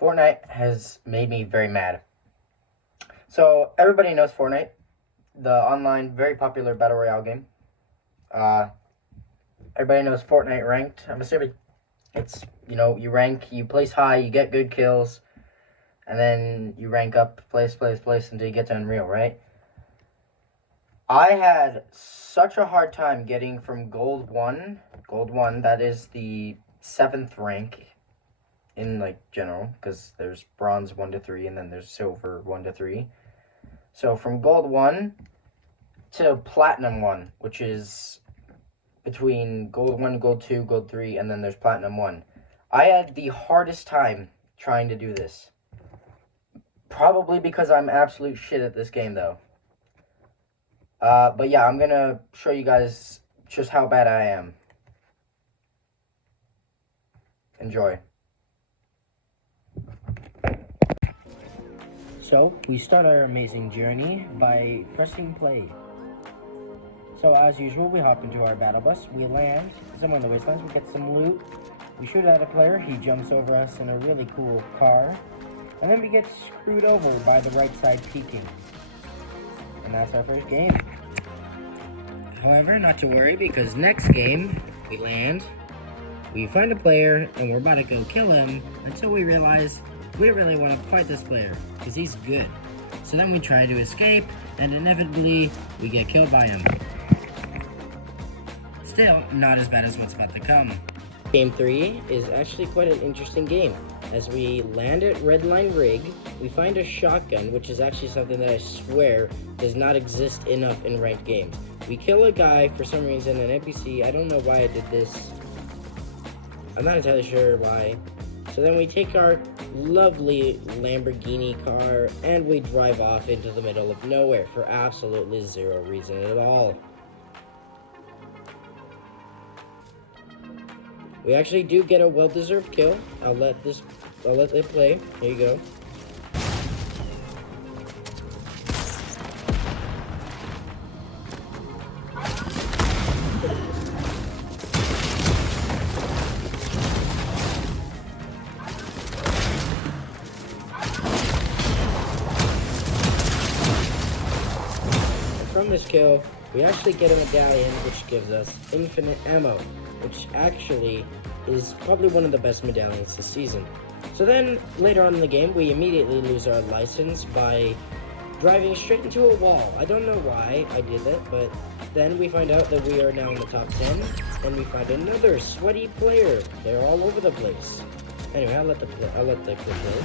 Fortnite has made me very mad. So everybody knows Fortnite, the online, very popular battle royale game. Uh, Everybody knows Fortnite Ranked. I'm assuming it's you rank, you place high, you get good kills, and then you rank up, place until you get to Unreal, right? I had such a hard time getting from Gold 1, that is the 7th rank in general, because there's bronze 1 to 3 and then there's silver 1 to 3. So from gold 1 to platinum 1, which is between gold 1, gold 2, gold 3, and then there's platinum 1. I had the hardest time trying to do this. Probably because I'm absolute shit at this game though. But yeah, I'm gonna show you guys just how bad I am. Enjoy. So, we start our amazing journey by pressing play. So, as usual, we hop into our battle bus, we land, somewhere in the wastelands, we get some loot, we shoot at a player, he jumps over us in a really cool car, and then we get screwed over by the right side peeking. And that's our first game. However, not to worry, because next game, we land, we find a player, and we're about to go kill him, until we realize we don't really want to fight this player, because he's good. So then we try to escape, and inevitably, we get killed by him. Still, not as bad as what's about to come. Game 3 is actually quite an interesting game. As we land at Redline Rig, we find a shotgun, which is actually something that I swear does not exist enough in ranked games. We kill a guy, for some reason, an NPC, I don't know why I did this. I'm not entirely sure why. So then we take our lovely Lamborghini car and we drive off into the middle of nowhere for absolutely zero reason at all. We actually do get a well-deserved kill. I'll let it play. Here you go. From this kill, we actually get a medallion which gives us infinite ammo, which actually is probably one of the best medallions this season. So then, later on in the game, we immediately lose our license by driving straight into a wall. I don't know why I did that, but then we find out that we are now in the top 10, and we find another sweaty player. They're all over the place. Anyway, I'll let the clip play.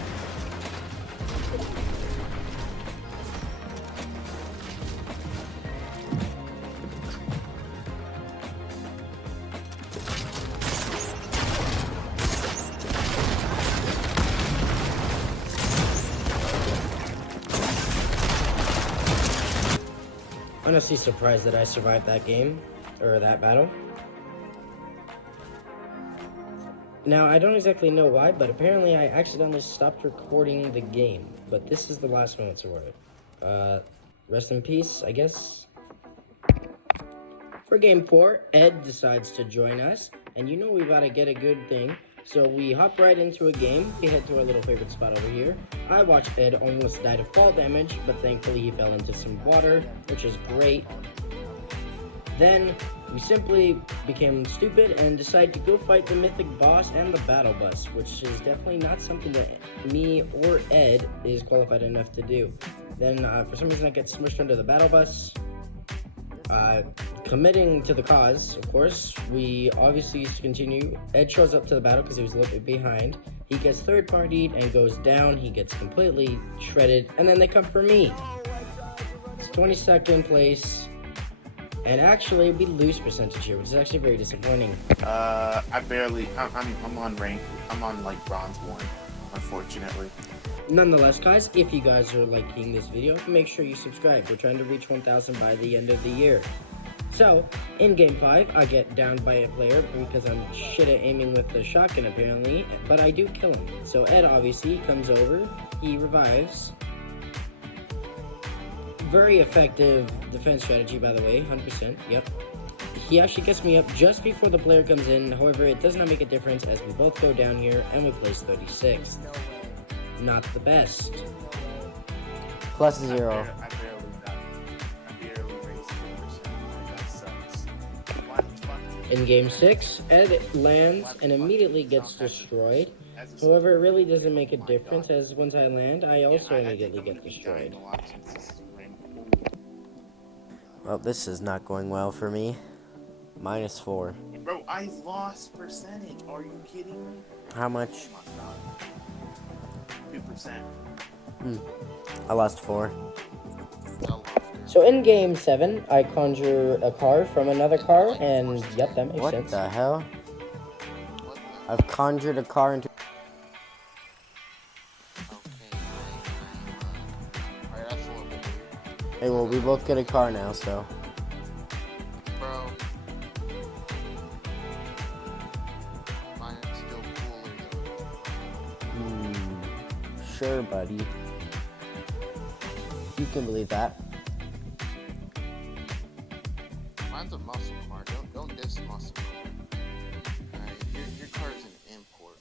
Honestly surprised that I survived that game, or that battle. Now, I don't exactly know why, but apparently I accidentally stopped recording the game. But this is the last moment to work. Rest in peace, I guess. For game 4, Ed decides to join us, and you know we gotta get a good thing. So we hop right into a game, we head to our little favorite spot over here. I watched Ed almost die to fall damage, but thankfully he fell into some water, which is great. Then we simply became stupid and decided to go fight the mythic boss and the battle bus, which is definitely not something that me or Ed is qualified enough to do. Then for some reason I get smushed under the battle bus. Committing to the cause, of course, we obviously continue. Ed shows up to the battle because he was a little bit behind. He gets third-partied and goes down. He gets completely shredded, and then they come for me. It's 22nd place, and actually we lose percentage here, which is actually very disappointing. I'm on rank. I'm on like bronze 1, unfortunately. Nonetheless, guys, if you guys are liking this video, make sure you subscribe. We're trying to reach 1,000 by the end of the year. So, in game 5, I get downed by a player because I'm shit at aiming with the shotgun apparently, but I do kill him. So Ed obviously comes over, he revives. Very effective defense strategy, by the way, 100%, yep. He actually gets me up just before the player comes in, however, it does not make a difference as we both go down here and we place 36th. not the best. Plus 0. I barely raised 2%. That sucks. Why the fuck? In game 6, Ed lands and immediately gets destroyed. However, it really doesn't make a difference, as once I land, I also immediately get destroyed. Well, this is not going well for me. -4. Bro, I lost percentage. Are you kidding me? How much? Oh my god. 2%. I lost 4. So in game 7, I conjure a car from another car, and yep, that makes What sense. the hell? What the? I've conjured a car into... Okay. Alright, that's a little bit weird. Hey, well, we both get a car now, so... Bro. Mine's still cooler though. Sure, buddy. You can believe that. Mine's a muscle car. Don't diss muscle car. Alright, your car's an import.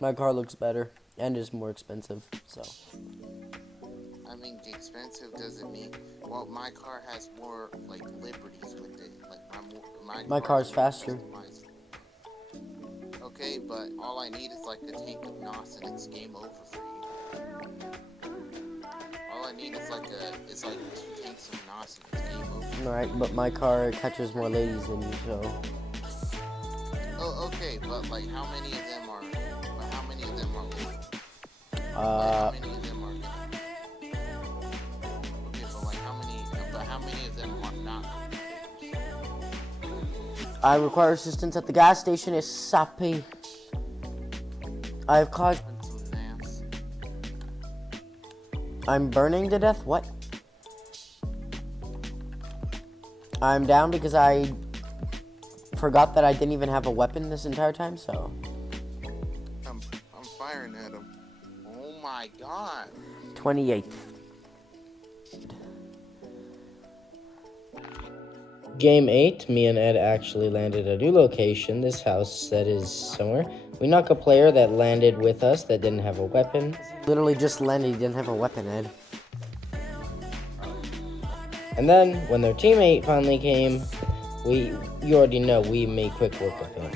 My car looks better and is more expensive, so... I mean, expensive doesn't mean. Well, my car has more like liberties with it. Like My car's faster. customized. Okay, but all I need is like a tank of NOS and it's game over for you. All I need is like 2 tanks of NOS and it's game over. Alright, but my car catches more ladies than you, so... Oh, okay, but like how many of them are? But how many of them are? How many of them are? Okay, but like how many? But how many of them are not? I require assistance at the gas station. It's sappy. I have caused... Some naps. I'm burning to death? What? I'm down because I forgot that I didn't even have a weapon this entire time, so... I'm firing at him. Oh my god. 28th. Game 8, me and Ed actually landed a new location, this house that is somewhere. We knock a player that landed with us that didn't have a weapon. Literally just landed. He didn't have a weapon, Ed. And then, when their teammate finally came, you already know, we made quick work of him.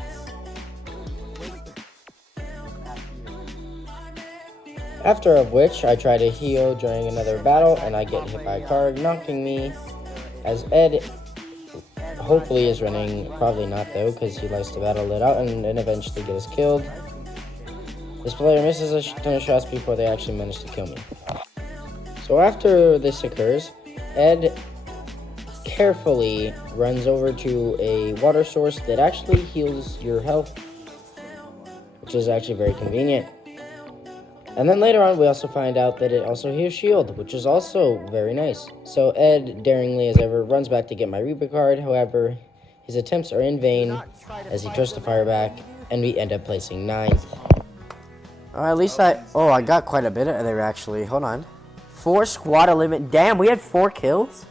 After of which, I try to heal during another battle, and I get hit by a car, knocking me, as Ed hopefully is running, probably not though, because he likes to battle it out and eventually get us killed. This player misses a ton of shots before they actually manage to kill me. So after this occurs, Ed carefully runs over to a water source that actually heals your health, which is actually very convenient. And then later on, we also find out that it also heals shield, which is also very nice. So Ed, daringly as ever, runs back to get my Reaper card. However, his attempts are in vain as he tries to fire back, and we end up placing 9th. At least I got quite a bit of there, actually. Hold on. 4 squad limit. Damn, we had 4 kills?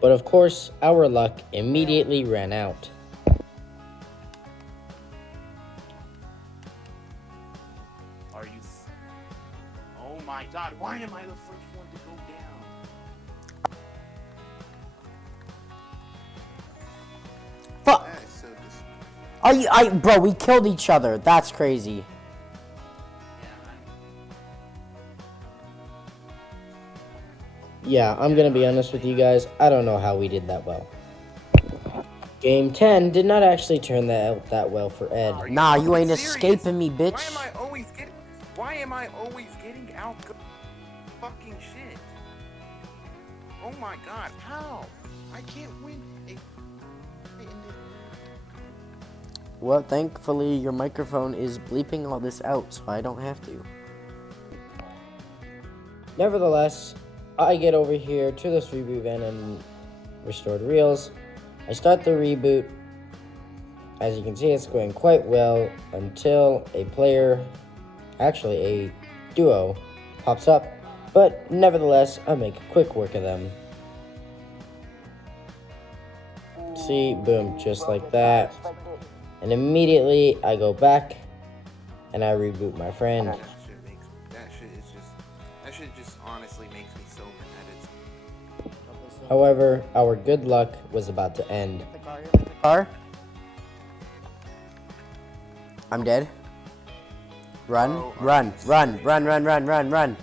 But of course, our luck immediately ran out. Are you? Oh my god! Why am I the first one to go down? Fuck! That is so Bro, we killed each other. That's crazy. Yeah, I'm gonna be honest with you guys, I don't know how we did that well. Game 10 did not actually turn out that well for Ed. Nah, you ain't serious? escaping me, bitch. Why am I always getting out fucking shit? Oh my god, how? I can't win. Well, thankfully, your microphone is bleeping all this out, so I don't have to. Nevertheless, I get over here to this reboot van and restored reels. I start the reboot. As you can see, it's going quite well until a player, actually a duo, pops up. But nevertheless, I make quick work of them. See, boom, just like that. And immediately I go back and I reboot my friend. That shit just honestly makes me so mad. However, our good luck was about to end. Car. I'm dead. Run, Bro, run, run, run, run, run, run, run.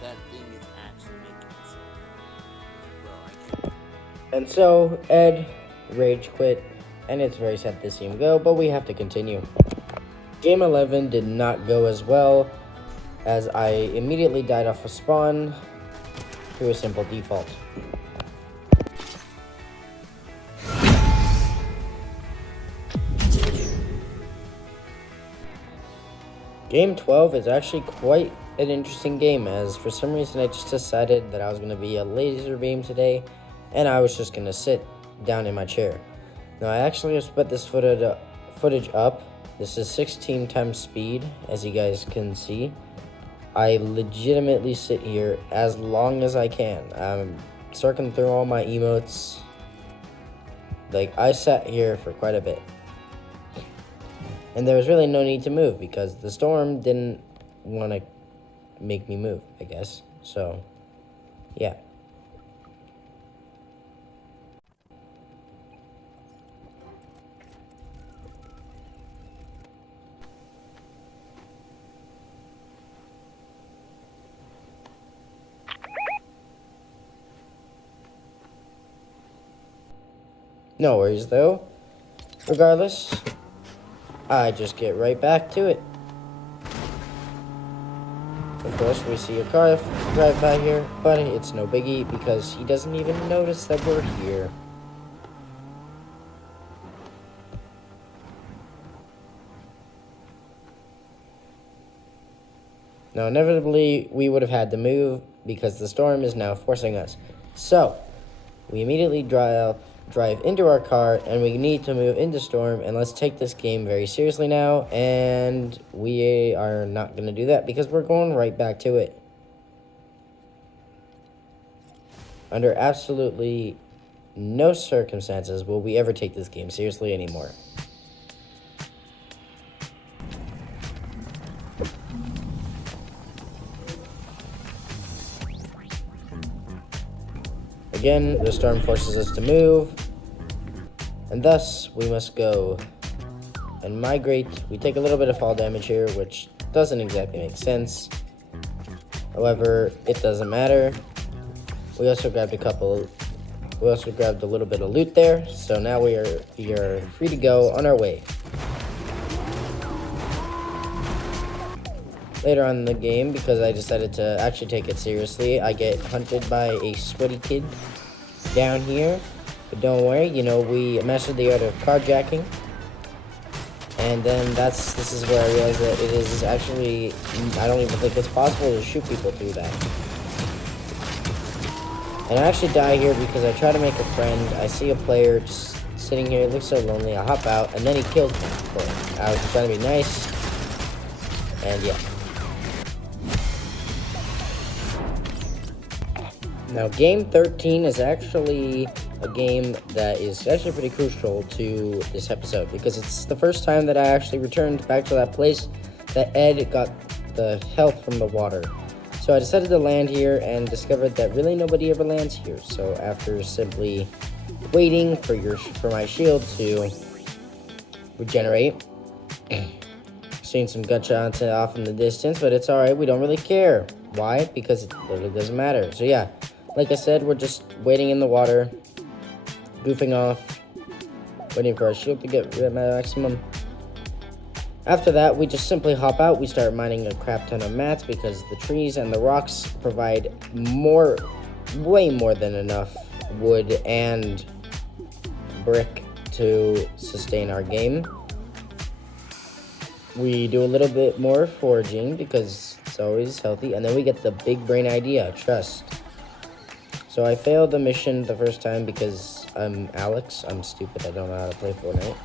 That thing is actually making me so mad. Bro, I can't. And so, Ed rage quit, and it's very sad to see him go, but we have to continue. Game 11 did not go as well, as I immediately died off of spawn through a simple default. Game 12 is actually quite an interesting game, as for some reason I just decided that I was going to be a laser beam today, and I was just going to sit down in my chair. Now I actually have split this footage up. This is 16 times speed, as you guys can see. I legitimately sit here as long as I can. I'm circling through all my emotes. Like, I sat here for quite a bit. And there was really no need to move because the storm didn't want to make me move, I guess. So, yeah. No worries, though. Regardless, I just get right back to it. Of course, we see a car drive by here, but it's no biggie because he doesn't even notice that we're here. Now, inevitably, we would have had to move because the storm is now forcing us. So, we immediately drive into our car, and we need to move into storm, and let's take this game very seriously now, and we are not going to do that because we're going right back to it. Under absolutely no circumstances will we ever take this game seriously anymore. Again, the storm forces us to move, and thus we must go and migrate. We take a little bit of fall damage here, which doesn't exactly make sense. However, it doesn't matter. We also grabbed a little bit of loot there, so now we are free to go on our way. Later on in the game, because I decided to actually take it seriously, I get hunted by a sweaty kid down here. But don't worry, you know, we mastered the art of carjacking. And then this is where I realized that it is actually, I don't even think it's possible to shoot people through that. And I actually die here because I try to make a friend. I see a player just sitting here, it looks so lonely, I hop out, and then he kills me. I was just trying to be nice, and yeah. Now, game 13 is actually a game that is actually pretty crucial to this episode because it's the first time that I actually returned back to that place that Ed got the health from the water. So I decided to land here and discovered that really nobody ever lands here. So after simply waiting for my shield to regenerate, seeing some gunshots off in the distance, but it's alright, we don't really care. Why? Because it literally doesn't matter. So yeah. Like I said, we're just waiting in the water, goofing off, waiting for our shield to get rid of maximum. After that, we just simply hop out. We start mining a crap ton of mats because the trees and the rocks provide way more than enough wood and brick to sustain our game. We do a little bit more foraging because it's always healthy, and then we get the big brain idea, trust. So I failed the mission the first time because I'm Alex. I'm stupid. I don't know how to play Fortnite.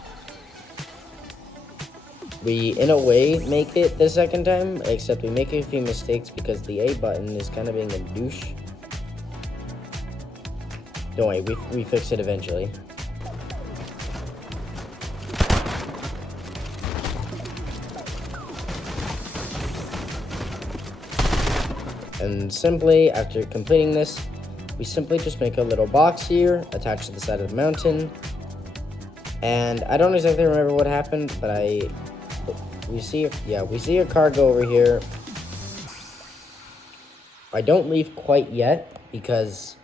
We, in a way, make it the second time, except we make a few mistakes because the A button is kind of being a douche. Don't worry, we fix it eventually. And simply, after completing this, we simply just make a little box here, attached to the side of the mountain. And I don't exactly remember what happened, but we see a car go over here. I don't leave quite yet, because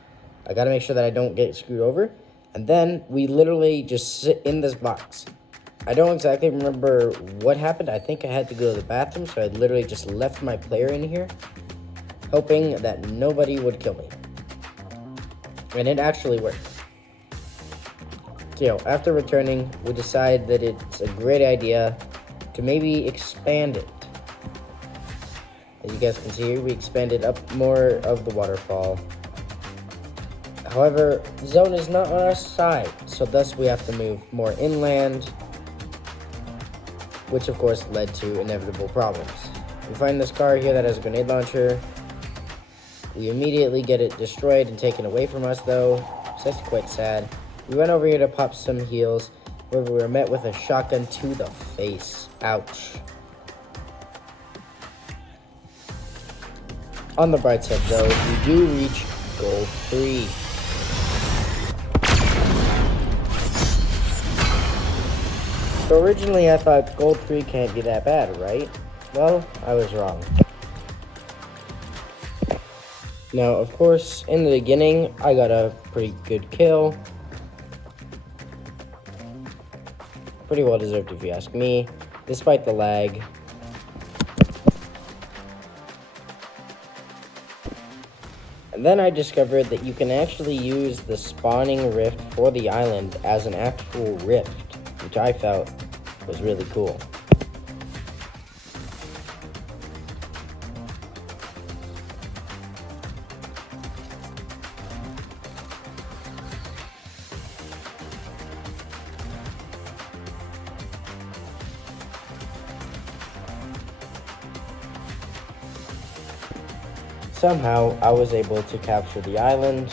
I gotta make sure that I don't get screwed over. And then we literally just sit in this box. I don't exactly remember what happened. I think I had to go to the bathroom, so I literally just left my player in here, hoping that nobody would kill me. And it actually worked. So, after returning, we decide that it's a great idea to maybe expand it. As you guys can see here, we expanded up more of the waterfall. However, the zone is not on our side, so thus we have to move more inland, which of course led to inevitable problems. We find this car here that has a grenade launcher. We immediately get it destroyed and taken away from us though, so that's quite sad. We went over here to pop some heals, however we were met with a shotgun to the face. Ouch. On the bright side though, we do reach gold 3. So originally I thought gold 3 can't be that bad, right? Well, I was wrong. Now, of course, in the beginning, I got a pretty good kill. Pretty well deserved if you ask me, despite the lag. And then I discovered that you can actually use the spawning rift for the island as an actual rift, which I felt was really cool. Somehow, I was able to capture the island.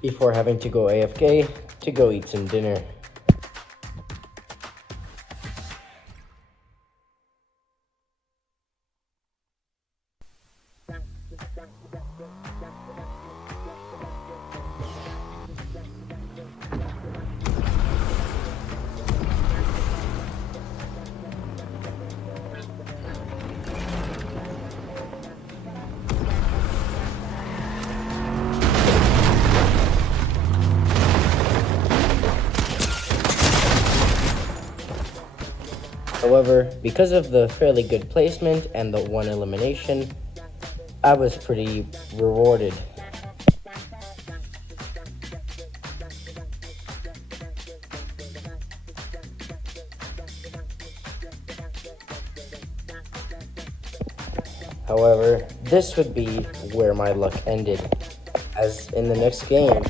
Before having to go AFK to go eat some dinner. However, because of the fairly good placement and the one elimination, I was pretty rewarded. However, this would be where my luck ended, as in the next game,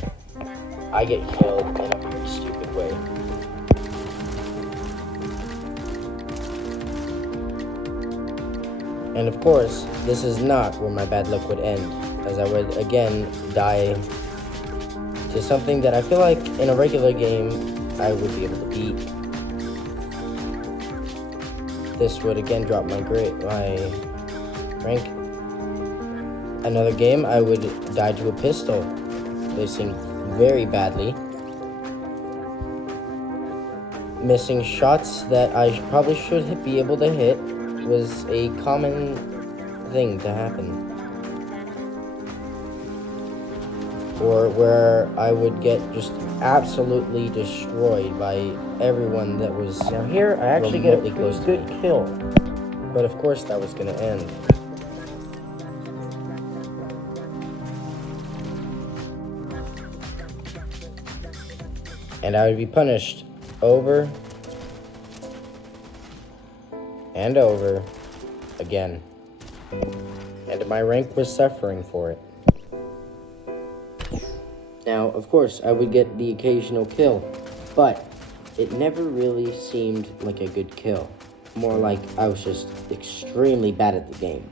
I get killed in a very stupid way. And of course, this is not where my bad luck would end, as I would again die to something that I feel like in a regular game I would be able to beat. This would again drop my rank. Another game I would die to a pistol, placing very badly. Missing shots that I probably should be able to hit was a common thing to happen. Or where I would get just absolutely destroyed by everyone that was now here. I actually get a good kill, but of course that was going to end. And I would be punished over and over again, and my rank was suffering for it. Now, of course, I would get the occasional kill, but it never really seemed like a good kill. More like I was just extremely bad at the game.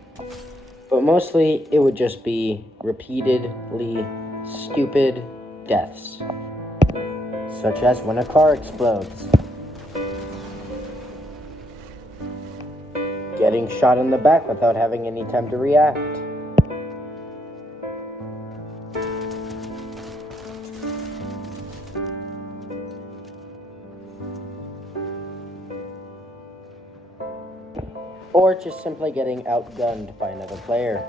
But mostly, it would just be repeatedly stupid deaths, such as when a car explodes. getting shot in the back without having any time to react. Or just simply getting outgunned by another player.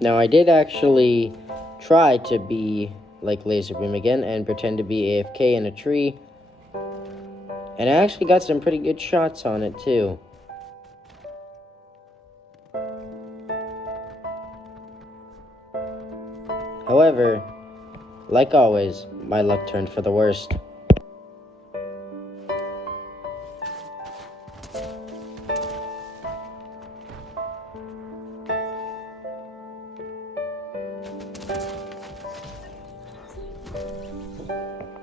Now, I did actually try to be like Laserbeam again and pretend to be AFK in a tree. And I actually got some pretty good shots on it too. However, like always, my luck turned for the worst.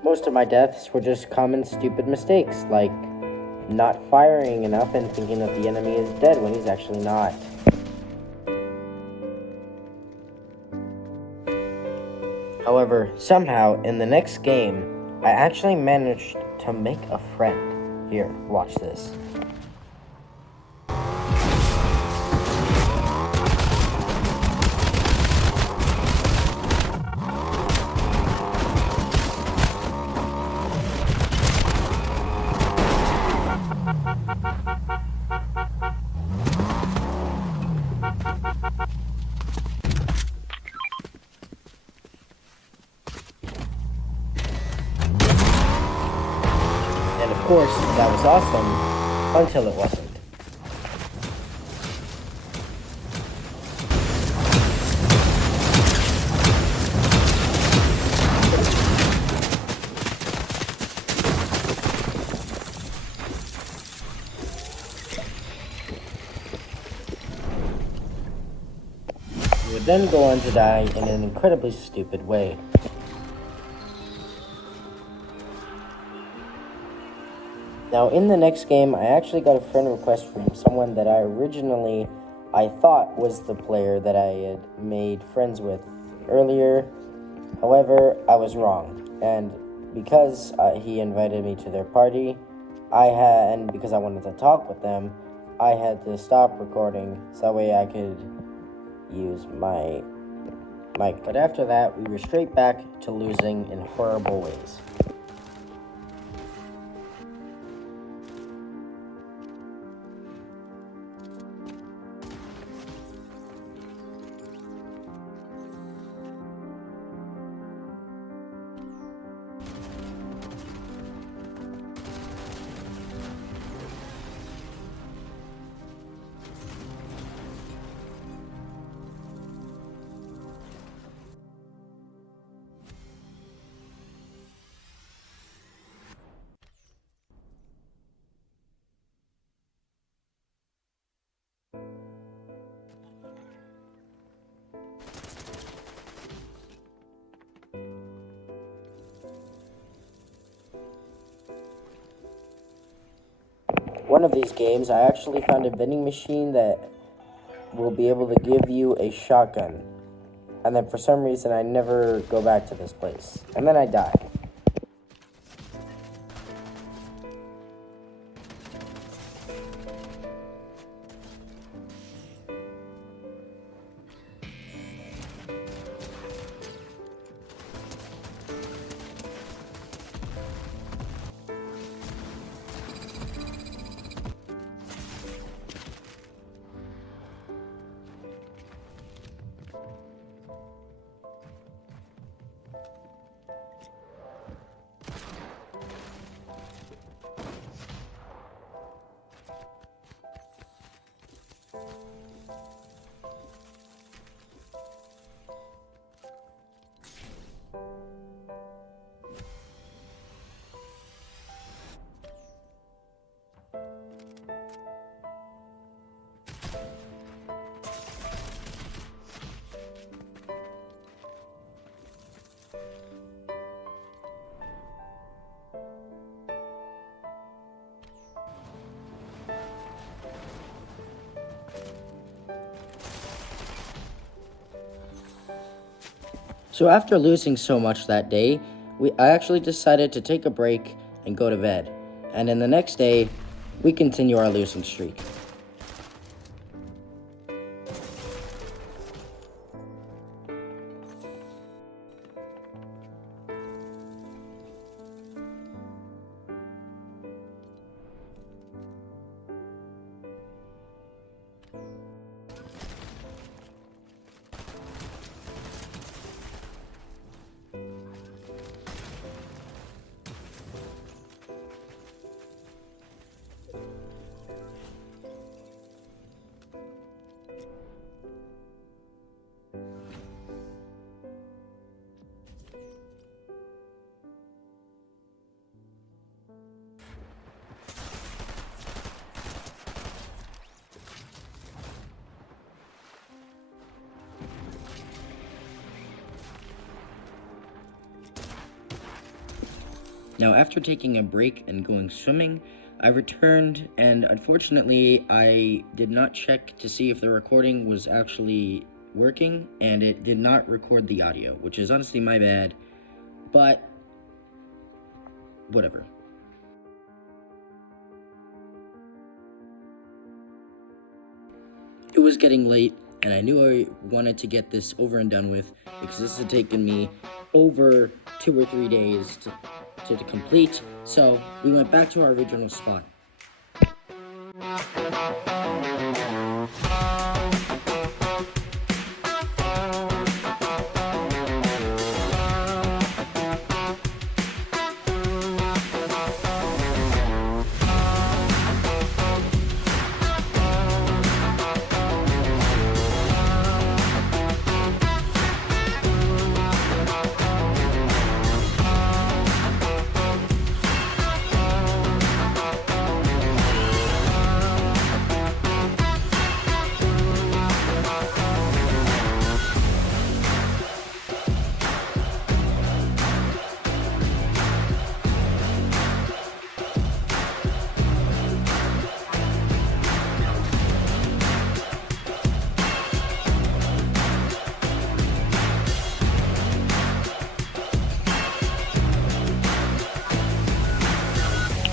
Most of my deaths were just common stupid mistakes, like not firing enough and thinking that the enemy is dead when he's actually not. However, somehow, in the next game, I actually managed to make a friend. Here, watch this. And of course, that was awesome, until it wasn't. You would then go on to die in an incredibly stupid way. Now, in the next game, I actually got a friend request from someone that I thought was the player that I had made friends with earlier. However, I was wrong, and because he invited me to their party, and because I wanted to talk with them, I had to stop recording so that way I could use my mic. But after that, we were straight back to losing in horrible ways. One of these games, I actually found a vending machine that will be able to give you a shotgun. And then for some reason, I never go back to this place. And then I die. So after losing so much that day, I actually decided to take a break and go to bed. And then the next day, we continue our losing streak. Now, after taking a break and going swimming, I returned, and unfortunately, I did not check to see if the recording was actually working, and it did not record the audio, which is honestly my bad, but whatever. It was getting late, and I knew I wanted to get this over and done with, because this had taken me over 2 or 3 days to complete, so we went back to our original spot.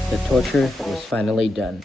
The torture was finally done.